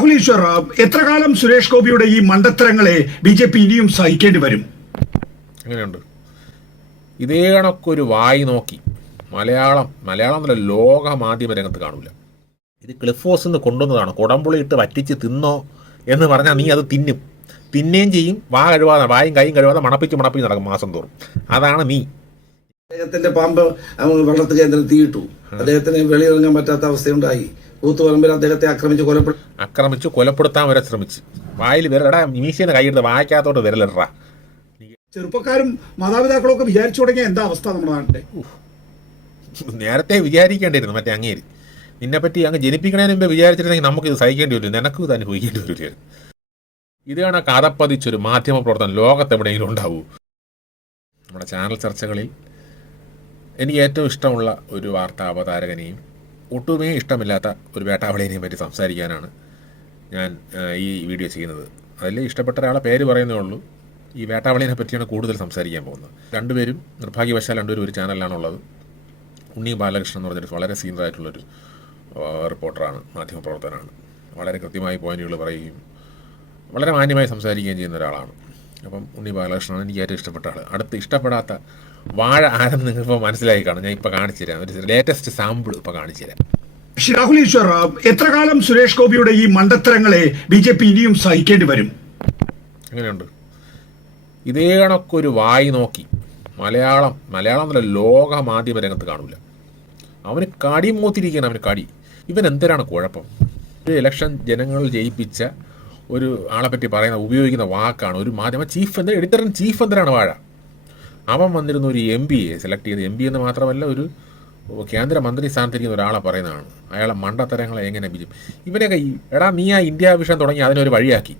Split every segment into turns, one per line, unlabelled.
രാഹുൽ ഈശ്വർ എത്ര കാലം സുരേഷ് ഗോപിയുടെ ഈ മണ്ടത്തരങ്ങളെ ബി ജെ പി ഇനിയും സഹിക്കേണ്ടി വരും?
എങ്ങനെയുണ്ട് ഇതേ കണക്കൊരു വായി നോക്കി. മലയാളം മലയാളം എന്നല്ല ലോക മാധ്യമ രംഗത്ത് കാണൂല. ഇത് ക്ലിഫ് ഹൗസിൽ നിന്ന് കൊണ്ടുവന്നതാണ്. കുടംപുളി ഇട്ട് വറ്റിച്ച് തിന്നോ എന്ന് പറഞ്ഞാൽ നീ അത് തിന്നും. തിന്നുകയും ചെയ്യും. വാ കഴിവാതെ വായും കൈയും കഴിവാതെ മണപ്പിച്ച് മണപ്പിച്ച് നടക്കും മാസം തോറും. അതാണ് നീ.
അദ്ദേഹത്തിന്റെ പാമ്പ് വെള്ളത്ത് കേന്ദ്രം തീയിട്ടു. അദ്ദേഹത്തിന് വെളിയിറങ്ങാൻ പറ്റാത്ത അവസ്ഥയുണ്ടായി. കൂത്തുപറമ്പിൽ അദ്ദേഹത്തെ ആക്രമിച്ച് കൊലപ്പെടുത്തി
ആക്രമിച്ച് കൊലപ്പെടുത്താൻ വരെ ശ്രമിച്ചു. വായിൽ വിരലടാ മീശേനെ കൈയെടുത്ത് വായിക്കാത്തോട്ട് വിരലിടറാ.
ചെറുപ്പക്കാരും മാതാപിതാക്കളും ഒക്കെ വിചാരിച്ചു തുടങ്ങിയ എന്താ അവസ്ഥ നമ്മുടെ നാട്ടിലെ?
നേരത്തെ വിചാരിക്കേണ്ടിയിരുന്നു മറ്റേ അങ്ങേര്. നിന്നെപ്പറ്റി അങ്ങ് ജനിപ്പിക്കണതിന് മുമ്പേ വിചാരിച്ചിരുന്നെങ്കിൽ ഇത് സഹിക്കേണ്ടി വരും നിനക്ക് ഇത് അനുഭവിക്കേണ്ടി വരില്ല. ഇത് കഥപ്പതിച്ചൊരു മാധ്യമ പ്രവർത്തനം ലോകത്തെവിടെയെങ്കിലും ഉണ്ടാവൂ. നമ്മുടെ ചാനൽ ചർച്ചകളിൽ എനിക്ക് ഏറ്റവും ഇഷ്ടമുള്ള ഒരു വാർത്താ അവതാരകനെയും ഒട്ടുമേ ഇഷ്ടമില്ലാത്ത ഒരു വേട്ടാവളിയെയും പറ്റി സംസാരിക്കാനാണ് ഞാൻ ഈ വീഡിയോ ചെയ്യുന്നത്. അതിൽ ഇഷ്ടപ്പെട്ട ഒരാളെ പേര് പറയുന്നേ ഉള്ളൂ. ഈ വേട്ടാവളിയെ പറ്റിയാണ് കൂടുതൽ സംസാരിക്കാൻ പോകുന്നത്. രണ്ടുപേരും നിർഭാഗ്യവശാൽ രണ്ടുപേരും ഒരു ചാനലിലാണുള്ളത്. ഉണ്ണി ബാലകൃഷ്ണൻ എന്ന് പറഞ്ഞൊരു വളരെ സീനിയറായിട്ടുള്ളൊരു റിപ്പോർട്ടറാണ് മാധ്യമപ്രവർത്തകനാണ്. വളരെ കൃത്യമായി പോയിന്റുകൾ പറയുകയും വളരെ മാന്യമായി സംസാരിക്കുകയും ചെയ്യുന്ന ഒരാളാണ്. അപ്പം ഉണ്ണി ബാലകൃഷ്ണനാണ് എനിക്ക് ഏറ്റവും ഇഷ്ടപ്പെട്ട ആൾ അടുത്ത് ഇഷ്ടപ്പെടാത്ത വാഴ ആരെന്ന് നിങ്ങളിപ്പോൾ മനസ്സിലായി കാണും. ഞാൻ ഇപ്പോൾ കാണിച്ചു തരാം. ഒരു ലേറ്റസ്റ്റ് സാമ്പിൾ ഇപ്പോൾ കാണിച്ചു തരാം.
രാഹുൽ ഈശ്വർ എത്ര കാലം സുരേഷ് ഗോപിയുടെ ഈ മണ്ടത്തരങ്ങളെ ബി ജെ പി ഇനിയും സഹിക്കേണ്ടി വരും?
അങ്ങനെയുണ്ട് ഇതേ കണക്കൊരു വായി നോക്കി മലയാളം മലയാളം എന്നല്ല ലോക മാധ്യമ രംഗത്ത് കാണൂല. അവന് കടി മൂത്തിരിക്കുകയാണ് അവന് കടി. ഇവൻ എന്തിനാണ് കുഴപ്പം? ഒരു ഇലക്ഷൻ ജനങ്ങൾ ജയിപ്പിച്ച ഒരു ആളെ പറ്റി പറയുന്ന ഉപയോഗിക്കുന്ന വാക്കാണ് ഒരു മാധ്യമ ചീഫ് എന്ത് എഡിറ്റർ ചീഫ് എന്തിനാണ് വാഴ. അവൻ വന്നിരുന്ന ഒരു എം എ സെലക്ട് ചെയ്ത് എം പി എന്ന് മാത്രമല്ല ഒരു കേന്ദ്രമന്ത്രി സ്ഥാനത്തിരിക്കുന്ന ഒരാളെ പറയുന്നതാണ്. അയാളെ മണ്ടത്തരങ്ങളെ എങ്ങനെ ബിജും ഇവരെയൊക്കെ എടാ നീ ആ ഇന്ത്യ വിഷൻ തുടങ്ങി അതിനൊരു വഴിയാക്കി.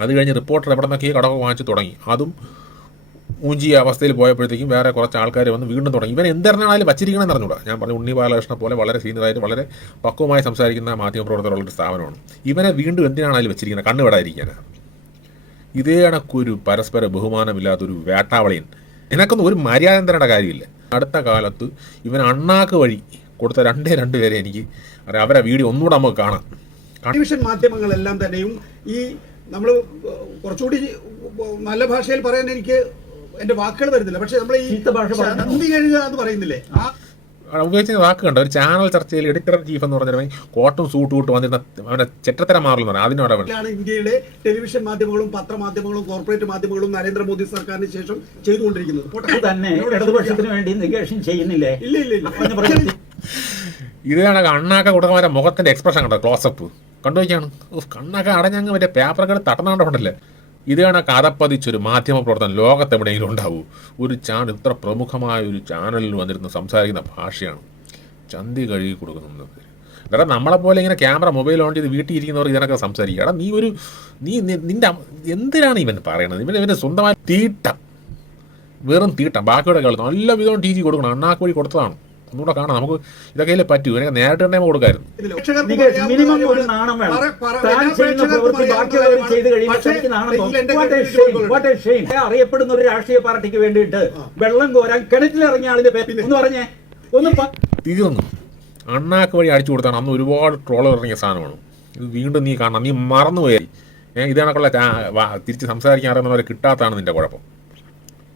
അത് കഴിഞ്ഞ് റിപ്പോർട്ടർ എവിടെ നിന്നൊക്കെ കടമൊക്കെ വാങ്ങിച്ച് തുടങ്ങി. അതും മൂഞ്ചിയ അവസ്ഥയിൽ പോയപ്പോഴത്തേക്കും വേറെ കുറച്ച് ആൾക്കാർ വന്ന് വീണ്ടും തുടങ്ങി. ഇവൻ എന്തിനാണെങ്കിലും വച്ചിരിക്കണമെന്ന് അറിഞ്ഞൂടാ ഞാൻ പറഞ്ഞു ഉണ്ണി ബാലകൃഷ്ണനെ പോലെ വളരെ സീനിയറായിട്ട് വളരെ പക്വമായി സംസാരിക്കുന്ന മാധ്യമപ്രവർത്തകരുള്ളൊരു സ്ഥാപനമാണ്. ഇവനെ വീണ്ടും എന്തിനാണെങ്കിലും വെച്ചിരിക്കുന്നത് കണ്ണു വിടാതിരിക്കാനാണ് ഇതേ കണക്കൊരു പരസ്പര ബഹുമാനമില്ലാത്തൊരു വേട്ടാവളിയൻ. നിനക്കൊന്നും ഒരു മര്യാദ തരേണ്ട കാര്യമില്ല. അടുത്ത കാലത്ത് ഇവൻ അണ്ണാക്ക് വഴി കൊടുത്ത രണ്ടേ രണ്ട് പേരെ എനിക്ക് അവരെ വീഡിയോ ഒന്നുകൂടെ നമുക്ക് കാണാം.
ടെലിവിഷൻ മാധ്യമങ്ങളെല്ലാം തന്നെയും ഈ നമ്മൾ കുറച്ചുകൂടി നല്ല ഭാഷയിൽ പറയാൻ എനിക്ക് എന്റെ വാക്കുകൾ വരുന്നില്ല. പക്ഷെ നമ്മൾ ഈ നന്ദി കഴുകുക എന്ന് പറയുന്നില്ലേ? ആ
ഉപയോഗിച്ച വാക്ക് കണ്ടോ? ഒരു ചാനൽ ചർച്ചയിൽ എഡിറ്റർ ചീഫ് എന്ന് പറഞ്ഞാൽ കോട്ടും സൂട്ടും ഇട്ട് വന്നിരുന്ന അവന്റെ ചെറ്റത്തര മാറലെന്ന് പറയാം. അതിനോട് അവൻ
ാണ് ഇന്ത്യയിലെ ടെലിവിഷൻ മാധ്യമങ്ങളും പത്രമാധ്യമങ്ങളും കോർപ്പറേറ്റ് മാധ്യമങ്ങളും നരേന്ദ്രമോദി സർക്കാരിന് ശേഷം ചെയ്തുകൊണ്ടിരിക്കുന്നത്.
തന്നെ ഇടതുപക്ഷത്തിന് വേണ്ടി നികേഷൻ ചെയ്യുന്നില്ലേ?
ഇല്ല ഇല്ല ഇല്ല. പറഞ്ഞ പ്രവൃത്തി
ഇത് കണക്ക് അണ്ണാക്ക കൊടുക്കമാരെ മുഖത്തിന്റെ എക്സ്പ്രഷൻ കണ്ടോ? ക്ലോസപ്പ് കണ്ടുവയ്ക്കാണ് കണ്ണാക്ക അടഞ്ഞങ്ങ് മറ്റേ പേപ്പറൊക്കെ തട്ടണോണ്ടല്ലേ ഇത് കണക്ക് അതപ്പതിച്ചൊരു മാധ്യമ പ്രവർത്തനം ലോകത്തെവിടെയെങ്കിലും ഉണ്ടാവൂ. ഒരു ചാനൽ ഇത്ര പ്രമുഖമായ ഒരു ചാനലിൽ വന്നിരുന്ന് സംസാരിക്കുന്ന ഭാഷയാണ് ചന്തി കഴുകി കൊടുക്കുന്നത് വേറെ നമ്മളെപ്പോലെ ഇങ്ങനെ ക്യാമറ മൊബൈൽ ഓൺ ചെയ്ത് വീട്ടിൽ ഇരിക്കുന്നവർ ഇതിനൊക്കെ സംസാരിക്കുക നീ ഒരു നീ നിന്റെ എന്തിനാണ് ഇവൻ പറയുന്നത് ഇവൻ ഇവന്റെ സ്വന്തമായ തീട്ടം. വെറും തീട്ടം. ബാക്കിയുടെ കളി നല്ല വിധം ടി ജി കൊടുക്കണം. അണ്ണാക്ക് വഴി കൊടുത്തതാണ്. ഒന്നുകൂടെ കാണാം. നമുക്ക് ഇതൊക്കെ അല്ലേ പറ്റൂ? ഇവനൊക്കെ നേരിട്ട് തന്നെ കൊടുക്കായിരുന്നു
മിനിമം ഒരു നാണം വേണം.
താൻ എല്ലാ ചെയ്യുന്ന പ്രവൃത്തി ബാക്കിയുള്ളവർ ചെയ്ത് കഴിയുമ്പോൾ തനിക്ക് നാണം തോന്നും. അറിയപ്പെടുന്ന ഒരു രാഷ്ട്രീയ പാർട്ടിക്ക് വേണ്ടിയിട്ട് വെള്ളം കോരാൻ കിണറ്റിലിറങ്ങിയ ആളിന്റെ പേര് ഒന്ന് പറഞ്ഞേ. ഒന്ന്
തീർന്നു. അണ്ണാക്ക് വഴി അടിച്ചു കൊടുത്താണ്. അന്ന് ഒരുപാട് ട്രോളർ ഇറങ്ങിയ സാധനമാണ്. ഇത് വീണ്ടും നീ കാണണം. നീ മറന്നുപോയി. ഏഹ് ഇതേ കണക്കുള്ള തിരിച്ച് സംസാരിക്കാൻ അറിയുന്നവരെ കിട്ടാത്തതാണ് നിന്റെ കുഴപ്പം.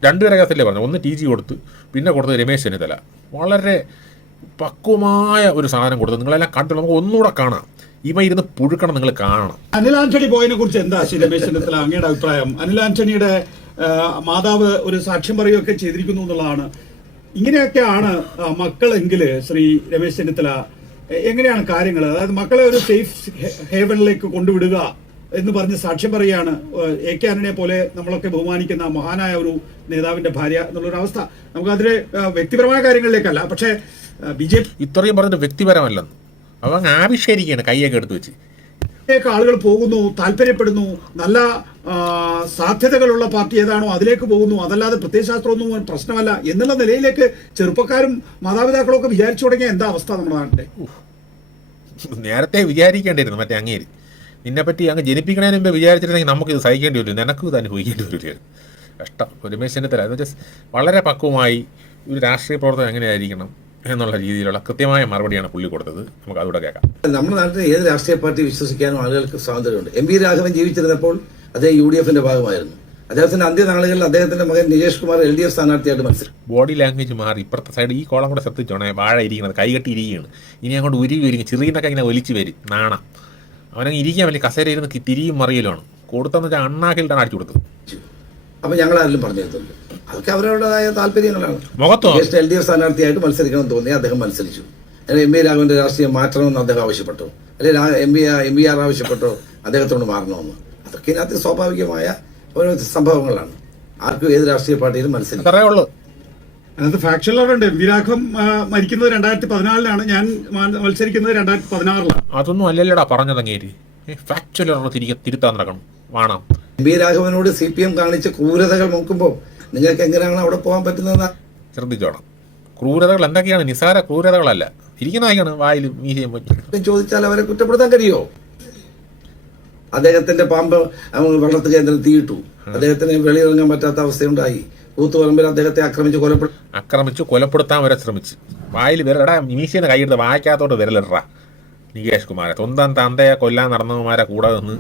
രണ്ടുപേരെ കേസല്ലേ പറഞ്ഞു ഒന്ന് ടി ജി കൊടുത്ത് പിന്നെ കൊടുത്തത് രമേശ് ചെന്നിത്തല. വളരെ പക്വമായ ഒരു സാധനം കൊടുത്തു നിങ്ങളെല്ലാം കണ്ടിട്ട് നമുക്ക് ഒന്നുകൂടെ കാണാം. ഇവ ഇരുന്ന് പുഴുക്കണം നിങ്ങൾ കാണണം.
അനിൽ ആന്റണി പോയതിനെ കുറിച്ച് എന്താ ശ്രീ രമേശ് ചെന്നിത്തല അങ്ങയുടെ അഭിപ്രായം? അനിൽ ആന്റണിയുടെ മാതാവ് ഒരു സാക്ഷ്യം പറയുകയൊക്കെ ചെയ്തിരിക്കുന്നു എന്നുള്ളതാണ്. ഇങ്ങനെയൊക്കെയാണ് മക്കളെങ്കിൽ ശ്രീ രമേശ് ചെന്നിത്തല എങ്ങനെയാണ് കാര്യങ്ങൾ അതായത് മക്കളെ ഒരു സേഫ് ഹേവനിലേക്ക് കൊണ്ടുവിടുക എന്ന് പറഞ്ഞ് സാക്ഷ്യം പറയുകയാണ് എ കെ ആന്റണിയെ പോലെ നമ്മളൊക്കെ ബഹുമാനിക്കുന്ന മഹാനായ ഒരു നേതാവിന്റെ ഭാര്യ എന്നുള്ള ഒരു അവസ്ഥ. നമുക്ക് അതിലെ വ്യക്തിപരമായ കാര്യങ്ങളിലേക്കല്ല പക്ഷേ ബി ജെ പി
ഇത്രയും പറഞ്ഞത് വ്യക്തിപരമല്ലെന്ന്. അവൻ ആവിഷ്കരിക്കുകയാണ് കൈയൊക്കെ എടുത്തു വെച്ച്.
ആളുകൾ പോകുന്നു താല്പര്യപ്പെടുന്നു നല്ല സാധ്യതകളുള്ള പാർട്ടി ഏതാണോ അതിലേക്ക് പോകുന്നു അതല്ലാതെ പ്രത്യയശാസ്ത്രമൊന്നും പ്രശ്നമല്ല എന്നുള്ള നിലയിലേക്ക് ചെറുപ്പക്കാരും മാതാപിതാക്കളും ഒക്കെ വിചാരിച്ചു തുടങ്ങിയ എന്താ അവസ്ഥ നമ്മുടെ നാട്ടിലെ?
നേരത്തെ വിചാരിക്കേണ്ടിയിരുന്നു മറ്റേ അങ്ങേര്. നിന്നെപ്പറ്റി അങ്ങ് ജനിപ്പിക്കണതിന് മുമ്പ് വിചാരിച്ചിരുന്നെങ്കിൽ നമുക്കിത് സഹിക്കേണ്ടി വരും. നിനക്കും ഇത് അനുഭവിക്കേണ്ടി വരില്ല കഷ്ടം. രമേശ് ചെന്നിത്തല എന്ന് വെച്ചാൽ വളരെ പക്വമായി ഒരു രാഷ്ട്രീയ പ്രവർത്തനം എങ്ങനെയായിരിക്കണം എന്നുള്ള രീതിയിലുള്ള കൃത്യമായ മറുപടിയാണ് പുള്ളി കൊടുത്തത്. നമുക്ക് അതുകൂടെ കേൾക്കാം.
നമ്മുടെ നാട്ടിൽ ഏത് രാഷ്ട്രീയ പാർട്ടി വിശ്വസിക്കാനും ആളുകൾക്ക് സ്വാതന്ത്ര്യമുണ്ട്. എം വി രാഘവൻ ജീവിച്ചിരുന്നപ്പോൾ അദ്ദേഹം യു ഡി എഫിന്റെ ഭാഗമായിരുന്നു. അദ്ദേഹത്തിന്റെ അന്ത്യനാളുകളിൽ അദ്ദേഹത്തിന്റെ മകൻ Nikesh Kumar L D F സ്ഥാനാർത്ഥിയായിട്ട് മത്സരം
ബോഡി ലാംഗ്വേജ് മാറി. ഇപ്പുറത്തെ സൈഡ് ഈ കോളം കൂടെ ശ്രദ്ധിച്ചോണേ. വാഴ ഇരിക്കുന്നത് കൈകെട്ടി ഇരിക്കുകയാണ്. ഇനി അങ്ങോട്ട് ഉരുകി ഉരുങ്ങി ചെറിയനൊക്കെ ഇങ്ങനെ ഒലിച്ചു വരും. നാണം. അവനങ്ങ് ഇരിക്കാൻ വലിയ കസേര ഇരുന്ന് തിരിയും മറിയലുമാണ് കൊടുത്തെന്ന് വെച്ചാൽ അണ്ണാക്കിലിട്ടാണ് അടിച്ചു കൊടുത്തത്.
അപ്പൊ ഞങ്ങൾ ആരെങ്കിലും പറഞ്ഞു തരുന്നുണ്ട് അതൊക്കെ അവരവരുടേതായ താല്പര്യങ്ങളാണ്. എൽ ഡി എഫ് സ്ഥാനാർത്ഥിയായിട്ട് മത്സരിക്കണം എന്ന് തോന്നി അദ്ദേഹം മത്സരിച്ചു. അല്ലെങ്കിൽ എം വി രാഘവന്റെ രാഷ്ട്രീയം മാറ്റണമെന്ന് അദ്ദേഹം ആവശ്യപ്പെട്ടു. അല്ലെങ്കിൽ M V M V R ആവശ്യപ്പെട്ടോ അദ്ദേഹത്തോട് മാറണമെന്ന്. അതൊക്കെ ഇതിനകത്ത് സ്വാഭാവികമായ ഓരോ സംഭവങ്ങളാണ്. ആർക്കും ഏത് രാഷ്ട്രീയ പാർട്ടിയിലും മത്സരിക്കാം.
അതിനകത്ത് ഫാക്ച്വൽ ഉണ്ട്. വിരാഘം ആ, മരിക്കുന്നത് രണ്ടായിരത്തി പതിനാലിലാണ് ഞാൻ മത്സരിക്കുന്നത് രണ്ടായിരത്തി പതിനാറിലാണ്
അതൊന്നും അല്ലല്ലോടാ പറഞ്ഞതങ്ങേര് ഫാക്ച്വൽ തിരികെ തിരുത്താൻ നടക്കണം. വേണം.
എം വി രാഘവനോട് സി പി എം കാണിച്ച ക്രൂരതകൾ നോക്കുമ്പോൾ നിങ്ങൾക്ക് എങ്ങനെയാണ് അവിടെ പോകാൻ പറ്റുന്നതെന്ന്?
ശ്രദ്ധിച്ചോണം. ക്രൂരതകൾ എന്തൊക്കെയാണ്? നിസാര ക്രൂരതകളല്ല. ഇരിക്കുന്ന വായിൽ മീശയും
ചോദിച്ചാൽ അവരെ കുറ്റപ്പെടുത്താൻ കഴിയോ? അദ്ദേഹത്തിന്റെ പാമ്പ് വെള്ളത്ത് കേന്ദ്രം തീയിട്ടു. അദ്ദേഹത്തിന് വെളിയിറങ്ങാൻ പറ്റാത്ത അവസ്ഥയുണ്ടായി. കൂത്തുപറമ്പിൽ അദ്ദേഹത്തെ ആക്രമിച്ച് കൊലപ്പെടുത്തി
ആക്രമിച്ചു കൊലപ്പെടുത്താൻ വരെ ശ്രമിച്ചു. വായിൽ വിരലടാ മീശേന്ന് കൈയെടുത്ത് വായിക്കാത്തോട്ട് വിരലിടറാ. നികേഷ് കുമാരെ സ്വന്തം തന്തയെ കൊല്ലാൻ നടന്നവന്മാരെ കൂടെ നിന്ന്.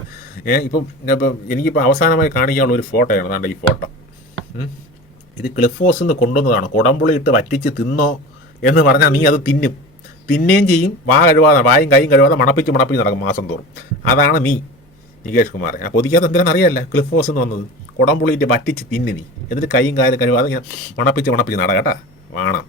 ഇപ്പം ഇപ്പം എനിക്കിപ്പോൾ അവസാനമായി കാണിക്കാനുള്ള ഒരു ഫോട്ടോയാണ്. നല്ല ഈ ഫോട്ടോ. ഇത് ക്ലിഫ് ഹൗസിൽ നിന്ന് കൊണ്ടുവന്നതാണ്. കുടംപുളി ഇട്ട് വറ്റിച്ച് തിന്നോ എന്ന് പറഞ്ഞാൽ നീ അത് തിന്നും. തിന്നുകയും ചെയ്യും. വാ കഴിവാതെ വായും കൈയും കഴുവാതെ മണപ്പിച്ച് മണപ്പിച്ച് നടക്കും മാസം തോറും. അതാണ് നീ. നികേഷ് കുമാർ ആ കൊതിക്കാത്ത എന്തിനാണെന്ന് അറിയാല്ല ക്ലിഫ് ഹോസ് എന്ന് വന്നത്. കുടംപുളിയിട്ട് വറ്റിച്ച് തിന്നിനി എന്നിട്ട് കൈയും കാലും കഴിവാതെ ഇങ്ങനെ മണപ്പിച്ച് മണപ്പിച്ച് നട കേട്ടാ? വേണം.